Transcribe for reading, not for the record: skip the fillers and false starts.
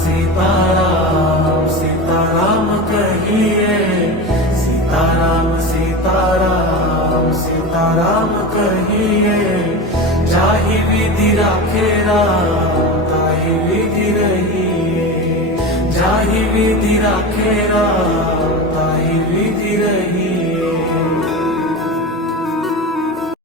सीताराम सीताराम कहिए, सीताराम सीताराम सीताराम कहिए। जाहि विधि राखे राम ताहि विधि रहिए, जाहि विधि राखे राम ताहि विधि रहिए।